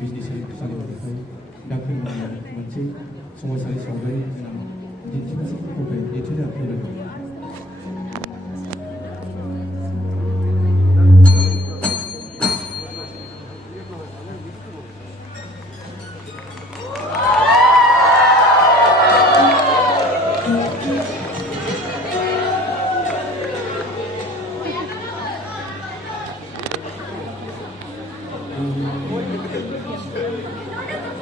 बिजनेसारि जानायनिफ्राय दाख्लैनि मोनसे समाजारि सावगारि दिन्थिफुंनायखौ दिन्थिनो आखायाव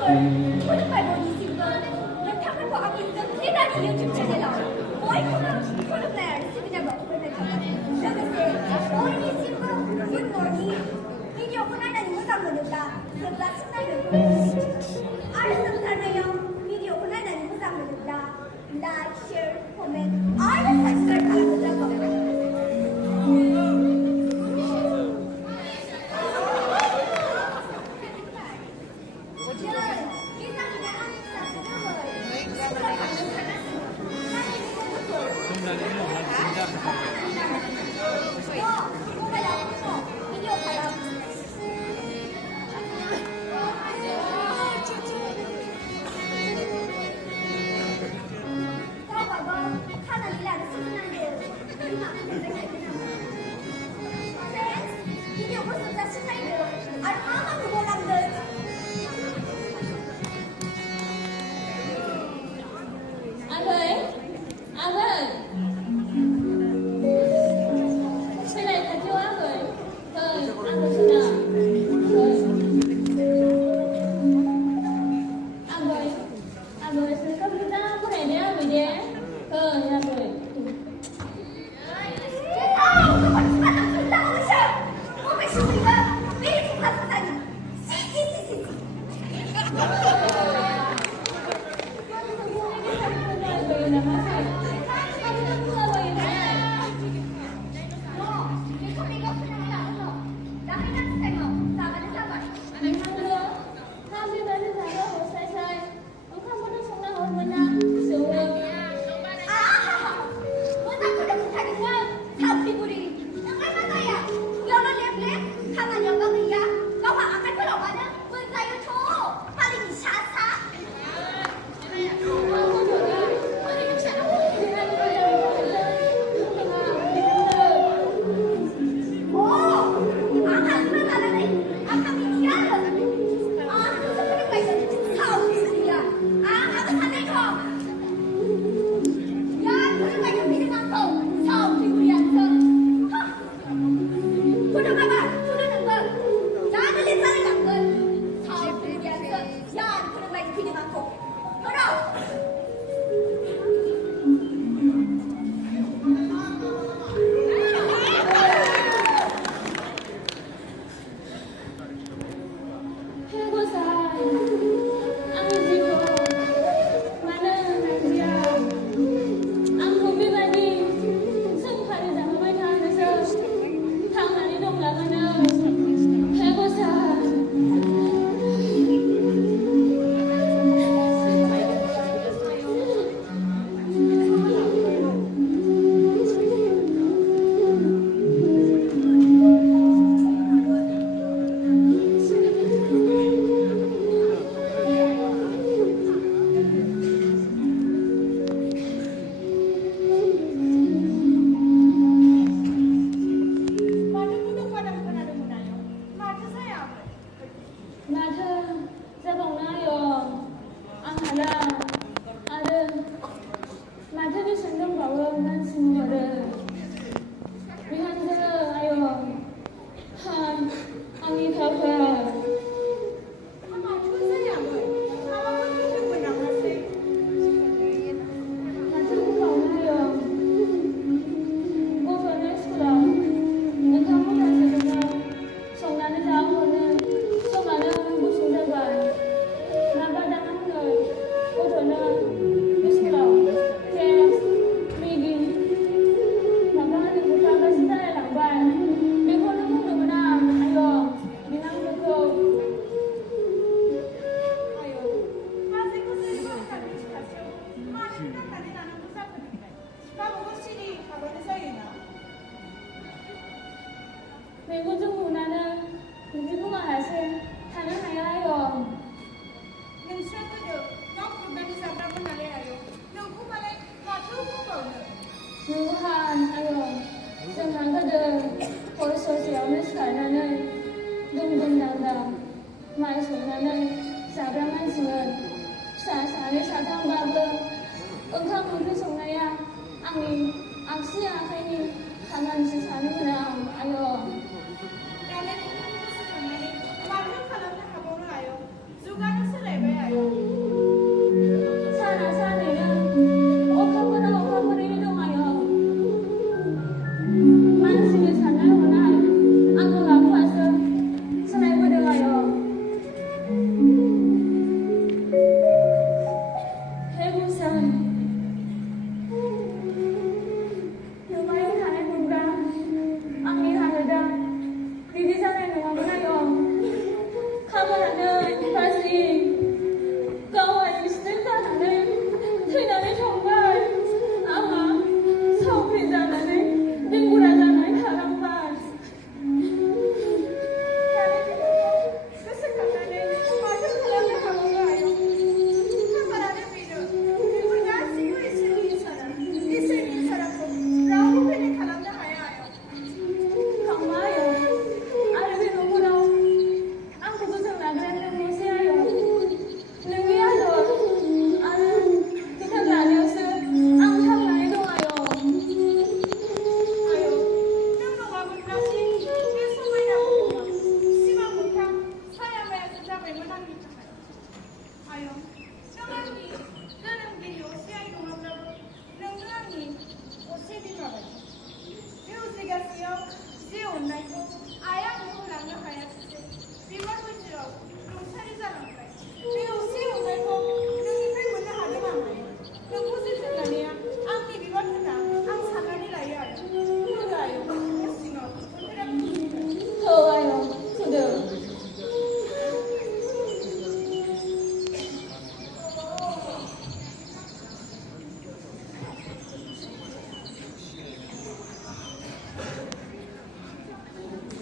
오늘 말고 이 친구는 탁하고 하고 있던 대단히 요즘 채널로 뭐이구나 소름 날 시그널 먹고 있는 저것이 오늘 이 친구 윤모니 비디오 보내는 영상 보냈다 그러다 신나게 알았어 살아요 비디오 보내는 영상 보냈다 라이크 쉐어 코멘 알았어 subscribe 알아보자고 Mình có chung mù nà nè, mình chỉ có mà hả xe, thằng nó hay ai rồi. साननानैसो सानो मोनो आं आय' दालाय नोंथांनि गोसोखांनानै माथो खालामनो हाबावनो आय' जुगानो सोलायबाय आय' साना सानैनो अखाफोरा अखाफोरैनो दं आय' मानसिनि साननाय हनाय आखल आखुआसो सोलायबोदों आय' हे भुसान नोंमायाव थानाय मोनब्ला आंनि हालोदा बिदि जानाय नङामोन आय' खाफालानो गाज्रि गावहा एक्सिडेन्ट जानानै थैनानै थांबाय आंहा सावख्रि जानानै बेंगुरा जानानै थालांबाय गोसोखांनानै माथो खालामनो हाबावनो आय' खाफालानो बेनो बेफोर गासैबो इसोरनि इसाराखौ रावबो फेलें खालामनो हाया आय' थांबाय आय' आरो बे न'खराव आंखौ जोथोन लाग्राया नोंल'सै आय' नोंनि आदर आरो जोथोन लानायावसो आं थांनानै दं आय' आय' नों नङामोनब्लासो बे समायना बुहुमा सिमां मोगथां साया मायासो जाबायमोन आंनि थाखाय आय' नों आंनि जोनोमगिरि असे आइ नङाब्लाबो नोंनो आंनि असे बिमा बायदि बे उजिगासेयाव जे अननायखौ आइया आंनो होलांनो हायाखिसै बिबार बोसोराव रुंसारि जालांबाय बे असे अननायखौ नोंनिफ्राय मोननो हादों आं आय' नोंखौ जोथोन लानाया आंनि बिबान होनना आं साननानै लायो आय' होदो आय' न' सिङाव बोथोरा औ आय' फुदो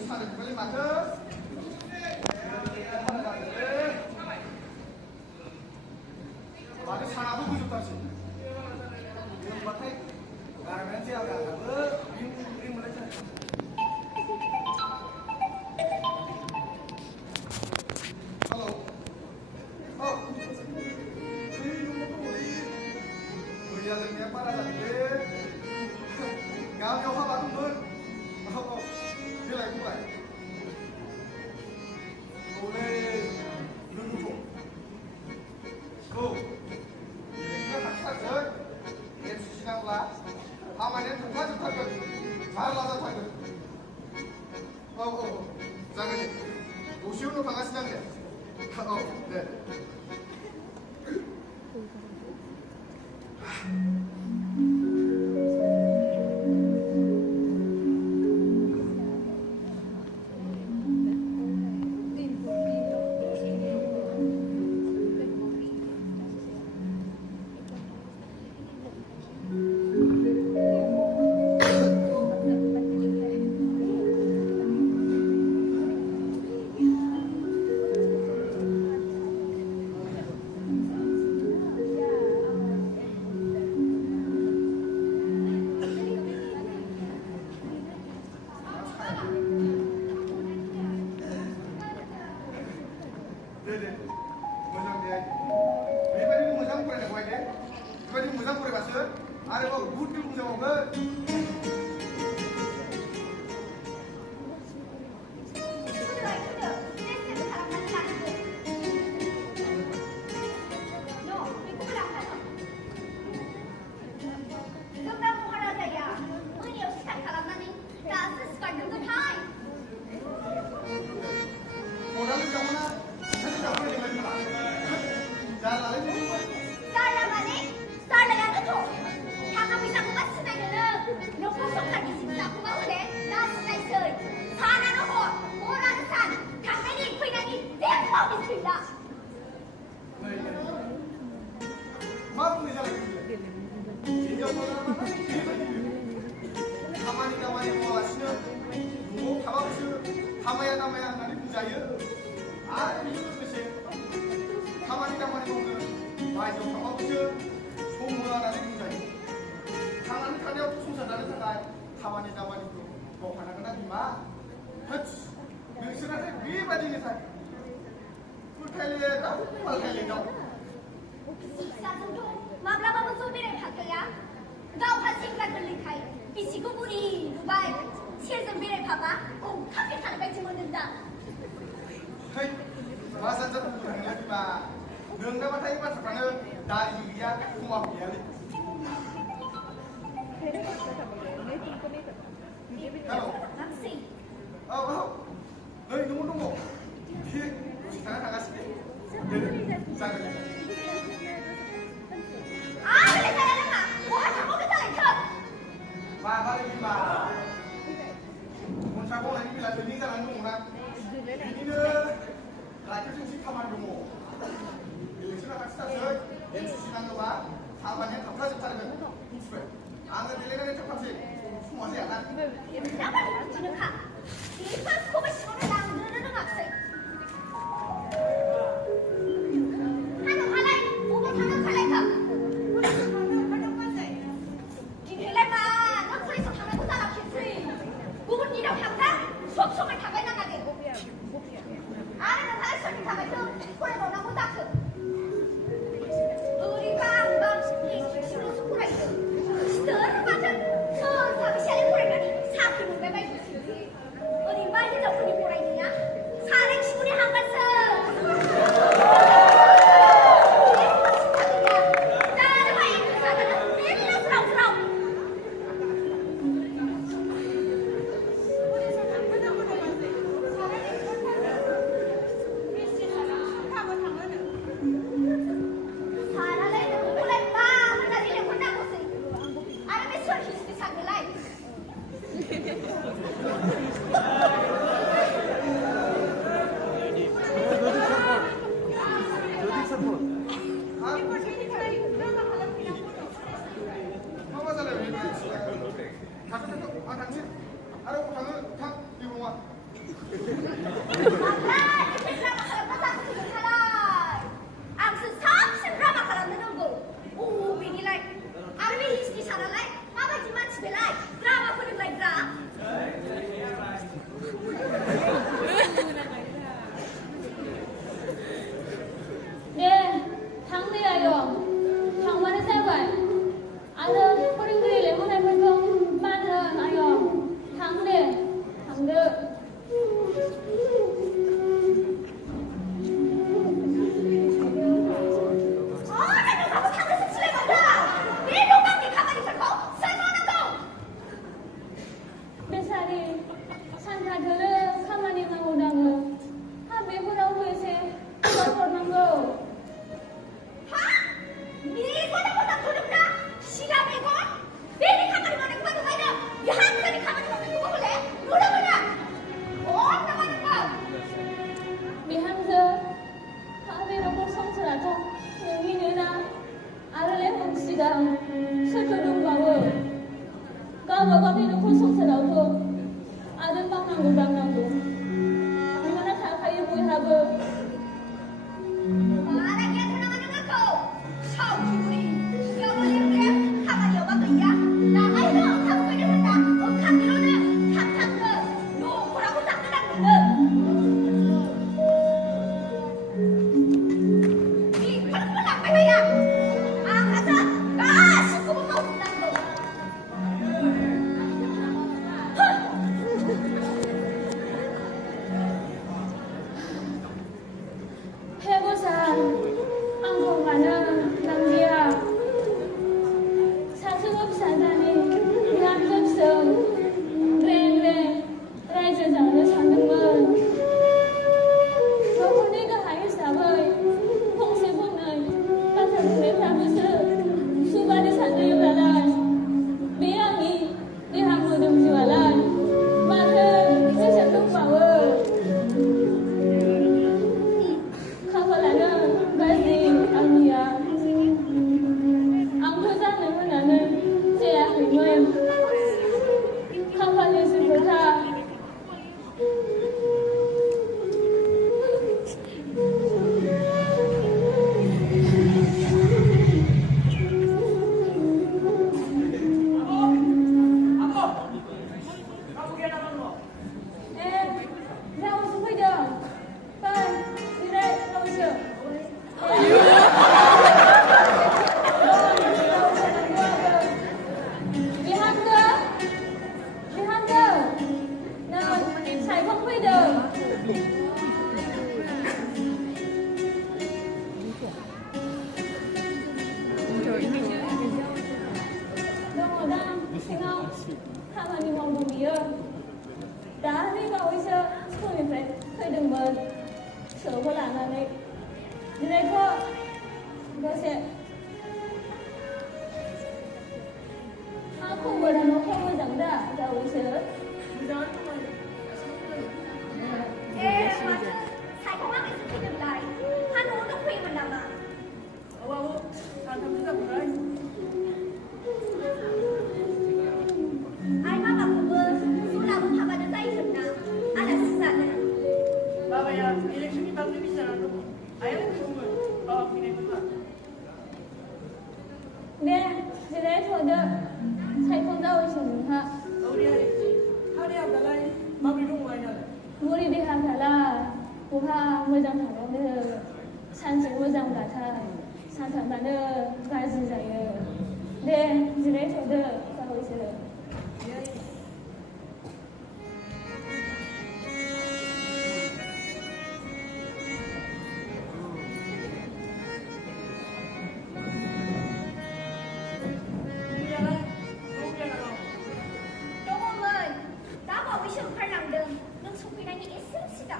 सानजौफुनि माथो माथो सानाबो गोजौथारसै होनबाथाय गारनायानो जायाब्रा आंहाबो रिं रिं मोनलायथारो हेलौ औ दैया लोंनाया बारा जादोंलै गामियाव हाबा दंमोन औ देलाय बुंलाय औलै रोंगौथ' औ इलेक्सना खाथिथारसै एमसिसि नांब्ला खामानियानो जोबखाजोबथारगोन जारला जाथारगोन औ जागोन दे दसे उनाव थांगासिनो आं दे औ दे दे मोजां दे बेबायदिनो मोजां फरायनांगौहाय दे बेबायदि मोजां फरायबासो आरोबाव बुहुद गोरों जाबावगोन मदालि जामोना ओंखायनो जाबाय देग्लाय जालालै थाखा फैसाखौ मा सिनायनो न'खर संसारनि सिन्थाखौ हले दा सिनायसै सानानो हरानो सान थांनायनि फैनायनि जेबो मिस गैला मा बुंनाय जालाय हिनजावफोरा नालाय बेबायदि खामानि दामानि मावालासिनो न'आव थाबाबोसो खामाया दामाया होननानै बुंजायो आरो बेजों लोगोसे खामानि दामानि मावनो बायजोआव थाबाबोसो सम होआ होननानै बुंजायो थांनानै थानायावथ' संसार जानो थाखाय खामानि दामानिखौ मावखानांगोन ना बिमा होद नोंसोराथाय बेबायदिनोथाय फोथायले दाउ फोथायले दाउ फिसाजोंथ' माब्लाबाबो ज' बेरायफाखाया गावहा सेंग्रा गोरलैखाय 비시고부리 누바이 시에서 미래 봐봐 카페 가는 거 집어든다 Hei, masa satu kurang lagi pak. Neng dapat saya pas karena dari dia cuma dia. Halo. 낚시 Oh. Hei, tunggu. Dia sekarang agak sedih. Saya. 그래 잘하는가 뭐가 잘못했다 이거 Pak, balik pak. Mun sabu lagi bila ini kan anu nak. Ini ne, lagi sih kaman dulu. Ini sudah kasih saya. Ini sih nang apa? Sahabatnya kapal cepat kan. Angga dilengan cepat sih. Semua sih akan. 나만 지는 가 이판 속을 시원해 나오는 학생 하는 할라이 오버 하는 할라이 가 기회래마 너 그래서 당하고 살았겠지 누군 니랑 항상 속속을 당해 나가게 아래는 하나씩 당해서 그래 너나 못하크 우리가 한번 이 시로 수구라 있어 시들을 맞은 상시하는 보라가니 사피는 내가 있지 어디 말이다 보니 보라 있냐 사랭 시군이 한 말씀 나는 왜 이렇게 사다는 맨날 부라부라 사라레는 몰래 마 하나님의 혼나고 쓰이 아름의 수월 히스기 상글라이 Apa salah ini? Kakak itu akan sih. Ada orang tak di rumah. 네, 당대야요. 당만의 생활. 아는 포링들이 레몬을 벌고 많은 아요. 당대. bersari sandra dulu kamani mangudang habe burau wese kotor manggo bihamze habe rokok somserato ngi nena arale hongsidang setudung bawo gawa gawa ni ko somserato aden bang nangudang 생각 하나님 왕국이여 다리가 어디서 손에 회든 건 서울 안 하네 내가 그것에 không vừa là nó không có giảm đà rồi sửa 에, 맞아. 달콤하게 스키는 날. 한 오동페이만 남아. Ai mà bà của vợ, dù là một thằng bà đã tay rừng nào. Ai là sự giận này. Babaya, election ni bagus bisa nak. Ayam cuma bawa pilih pula. nè giờ đấy thôi đó thầy con đâu chừng hả Oh dia, hari apa lagi? Babi dong mana? mua đi hàng thả là của ha mới dám thả nó bây giờ san chính mới dám cả thà san thả bạn ơi vài gì vậy nè giờ đấy thôi đó sao bây giờ Đúng không ơi? Đã bảo với sự phải làm đường, nhưng xung quanh anh nghĩ sức xịt đỏ.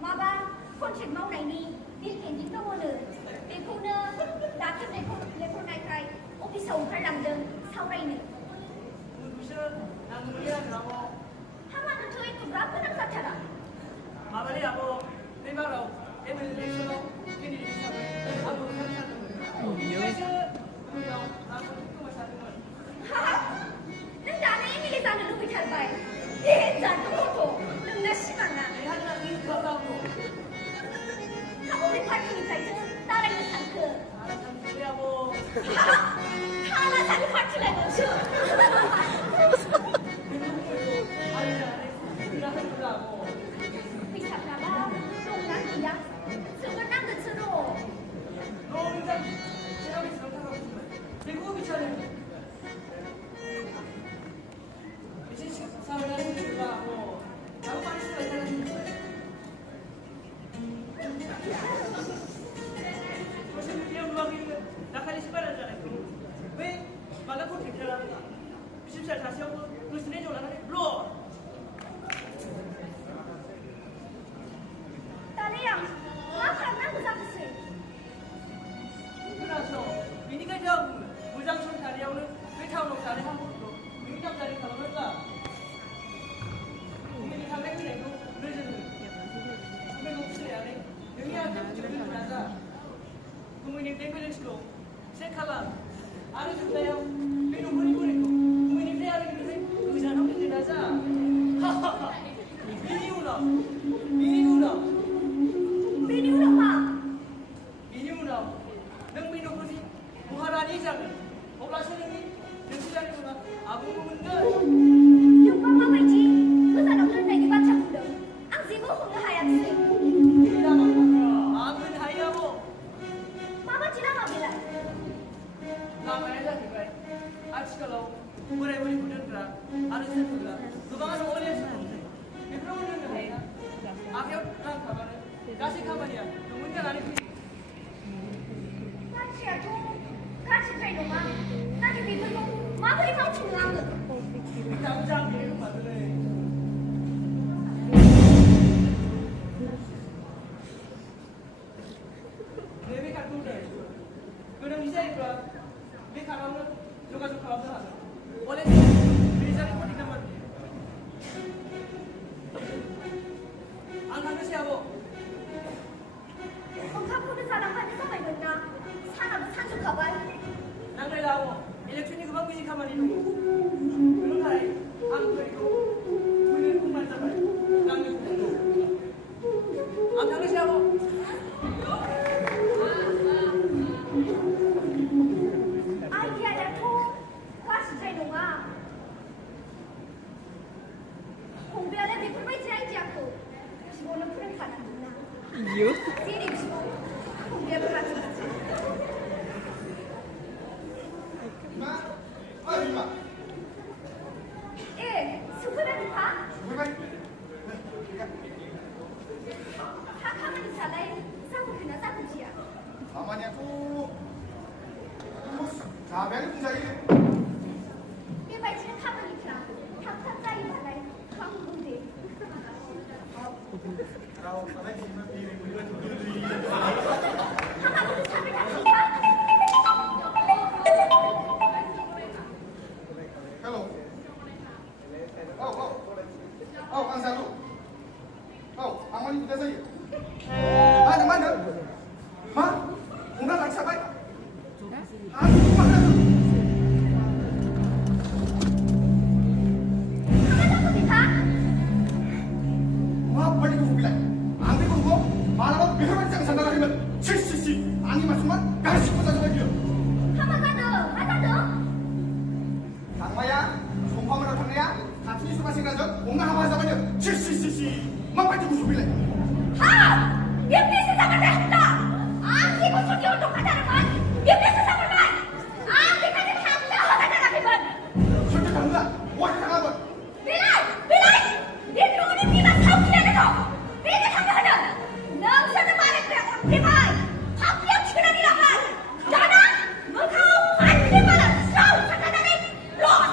Mà ba, con chuyện mau này đi, đi kể những đâu nữa. Để cô nơ, đã kết để con này khai, ông đi sầu phải làm đường, sau đây nữa. Bisa, nak mulia nak. Hả mà nó chơi cũng rap với năng sát chả Mama ni apa? Ni baru. Em election lo. Kini ni sama. Aku kan satu. Biasa. Aku cuma satu. Nên đã này em đi ra được lúc bị thật vậy. Thế giờ tôi không thổ, đừng là xí bằng à. Lihat nak ni kau tahu. Không có biết phát triển phải chứ, ta đang được sẵn cửa. Alasan dia apa? Tha là sẵn phát triển lại được chưa? Hari ni dah sudah apa? Bị thật là ba, đúng là gì á? Sự vẫn đang được sửa đồ. No, kita saya bisa tahu. Dia bicara. Mesti sama dengan juga apa? Kamu pasti sudah jalan. Mesti dia lagi dah kali sepadan jalan. Weh, malah pun kita. Mesti saya kasih aku terus ni jalan ni blow. Ta đây à? Má khả năng của ra cái gì? Kenapa? Ini kan jauh. Bujang sun cari yang ni tahu nak cari kamu tu. Ini tak cari kalau mereka. Ini kami ni tu, rezeki. Kami lupa sih ni. Ini ada jadi berasa. Kami ni tempelan tu. Saya kalah. Ada juga yang minum beri tu. Kami ni dia ada ni. Kami jangan nak berasa. Ini ulah. Ini ulah. Bên yêu đâu mà? Ini udah, neng minum kosi, muharani jangan. Operasi ini, neng sudah ni pula, aku mengendal. Đừng có mong mày chi. Cứ ra đồng lên này cái bát chả cũng được. Ăn gì cũng không có hại ăn gì. Tidak mahu, aku hai aku. Má bắt chỉ đang làm gì lại? Nama aja juga. Aja kalau boleh budak berat, ada satu berat. Kebangan oleh semua. Itu orang yang hai. Akhir kan kabar. Kasih kabar ya. Kemudian ada ni. Ta trẻ thu, ta chỉ thay đồ mà. Ta chỉ vì tôi không, má có đi phong trùng làm được. Jangan jangan ni rumah tu. Lepas kat tu dah. Kena bisa itu. Lepas kalau juga kalau dah. Boleh bisa ni pun tidak mati. Angkat siapa? Ông thắp không biết ra làm gì sao mày được nha. Sao làm sao chụp khẩu vậy? Nang dah lawa. Election ni kebang biji kamar itu. Belum hari. Angkat itu. Mungkin pun macam apa. Nang itu. Angkat siapa? Ai kia đã thu, ta chỉ thay đồ mà. Không biết là vì con mấy chị anh chạc khổ. Chỉ muốn nó 풀은 khả năng đúng nào. Chị đi chứ. Không biết là gì. Ma, ơi mà. Ê, sức khỏe đi phá. Mày mày. फिसालाय जाबोखोना जाबोदिया? खामानियाथ' जाबायानो बुंजायो। बेबायदिनो खामानिफ्रा थाब थाब जायोबालाय आं बुंदे। राव थानाय बिमा बिरि मोनगोन गोरलै। हाबाखौथ' सानबाय थाखायोखा। हेलौ औ आं जालु औ आं मानि बिदा जायो मा होनो मा हमना लाखिजाबाय आं बेखौ मा होनांगौ माबायदि गथ' बिलाय आं बे गथ'खौ मालाबा बेफोरबायदि जानो साननाङाखैमोन सि आंनि मानसिया गासिबो जाजोब्बाय बियो हामा जादों मा जादों थांबाया समफामोनाव थांनाया खाथिनि सोरबा सेंग्राजों हमना हाबा जाबायनो सि माबायदि गथ' बिलाय हा बेब्लेसो जाबाय दा आं जेबो सथियाव दंखाथारोमोन बेब्लेसो जाबाय आं बेखायनो थांनो हानाय जायाखैमोन सत्य थांला बहाय थाङामोन बेलाय बे न'नि बिमा सावखियानो दं बेनो थांनो होदों नोंसोरनो मालायफोरा अनफ्लेबाय फाफ्लियाव थिखोनानै लाबाय दाना मोखाङाव फानफ्ले माला स्राव सारनानै लस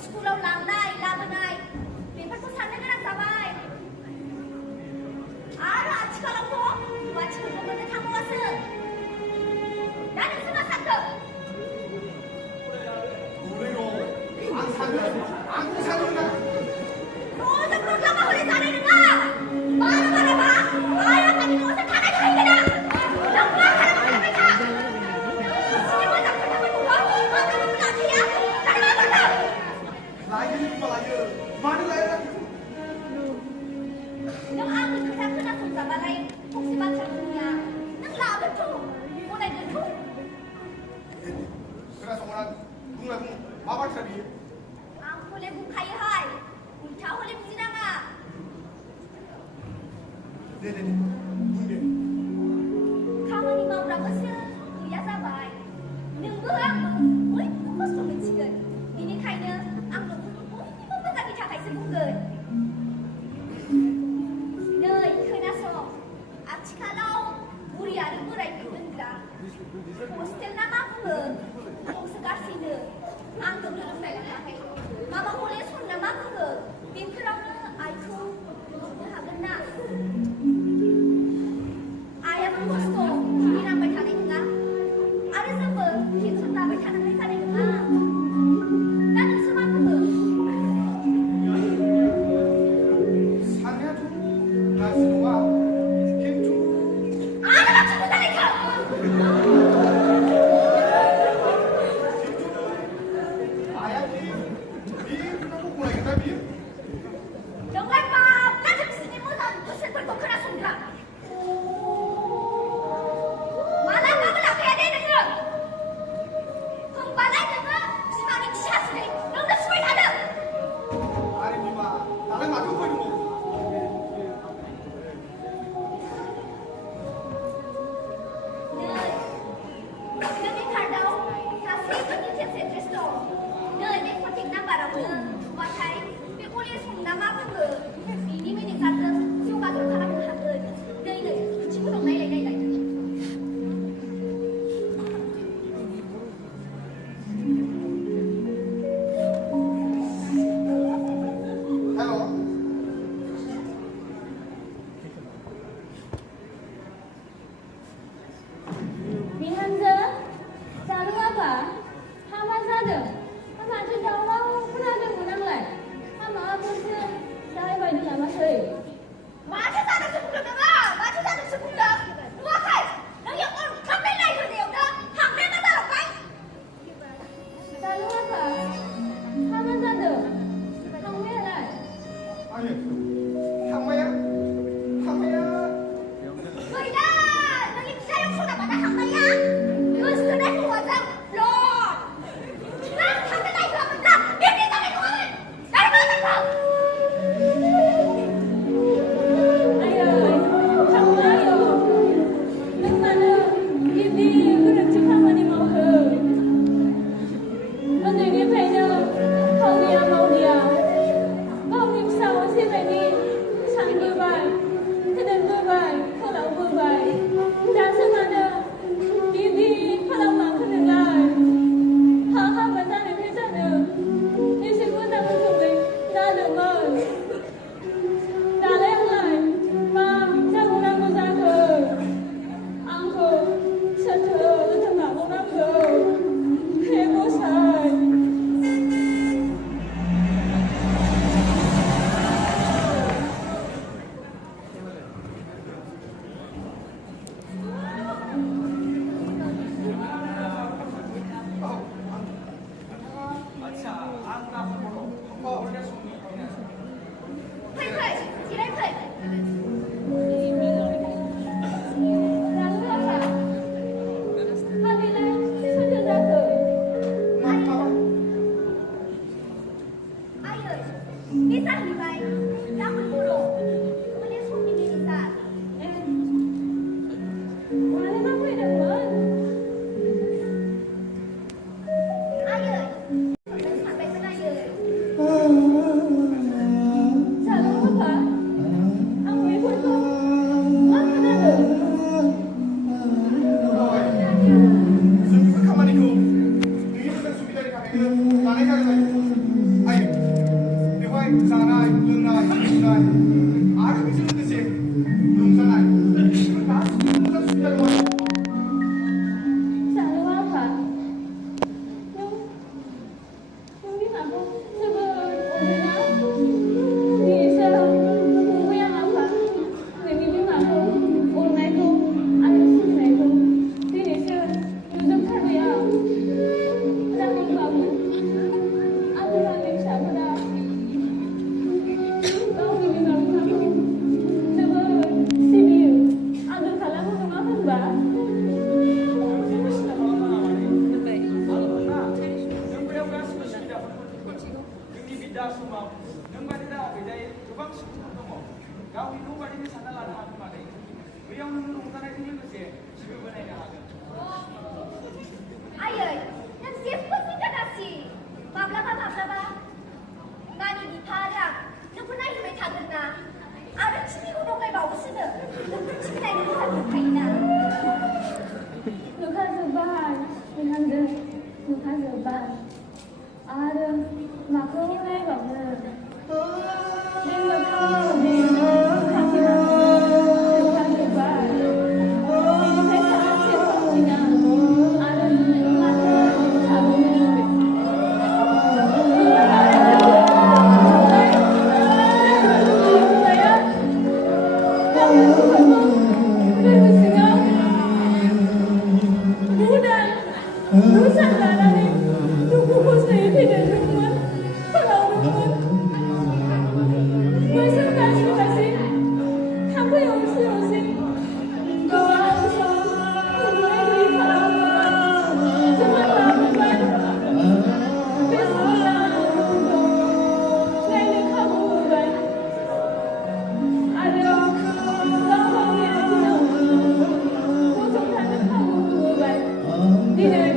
स्कुलाव लांनाय लाबोनाय बेफोरखौ साननो गोनां जाबाय आरो आथिखालावथ' रुवाथिफोरखौ मोननो थांबावासो दा नोंसोर मा सानखो गुरै दं आं सानो ना न'जों रंजाबा हले जानाय नङा मानो मालाबा आइ आफानि न'आवसो थानाय थाहैगोन नों मा खालामबाय था बिसिनि मोजां खोथाफोरखौथ' माब्लाबाबो लाखिया दाना मा जादों लायो बिमा लायो मानो लाया नों आंनि खोथा खोनासंजाबालाय फंसे बाथ्रा बुंनिया नों लाबोथ' गनायदोंथ' खोनासंना बुंलाय बुं मा बाथ्रा बियो आं हले बुंखायोहाय उल्था हले बुजिनाङा दे बुं दे खामानि मावग्राबोसो गैया जाबाय नोंबो आंबो बयबो खस्थ' मोनसिगोन बेनिखायनो आं न'खरनि बयनिबो मोजांनि थाखायसो बुंगोन नै खोनासं आथिखालाव बुरि आरो बोरायखौ दोनग्रा हस्टेल ना मा बुङो दंसो गासैनो आंथ' गोरोबनाय लायाखै माबा हले सम ना मा बुङो बेफोरावनो आइखौ मोननो हागोन ना बेयावनो रंजानायजों लोगोसे जिबो बानायनो हागोन आयै नों जेबो सिन्था दासि माब्लाबा नानि बिफा आरो आं नोंखौ नायहैबाय थागोन ना आरो टिभिखौ दंलायबावोसोनो नोंखौ टिभि नायनो मोजां मोनखायोना नुखाजोब्बाय बिहामजो नुखाजोब्बाय आरो माखौ नायबावनो बे मोखाङाव बे खाथियाव नुखाजोब्बाय बेनिफ्राय साहासे फावसिना आरो माथो थाबैनो Nusan lalannya, tubuh kusai tidak temuan, kalau temuan, masih kasih, apa yang usir, bawa usah, mulai dari kalau cuma lakukan, besoklah, lain kamu bukan, ada gampang yang tidak, kosong tanah kamu bukan, tidak.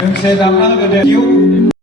Đừng xe đạp nó được đều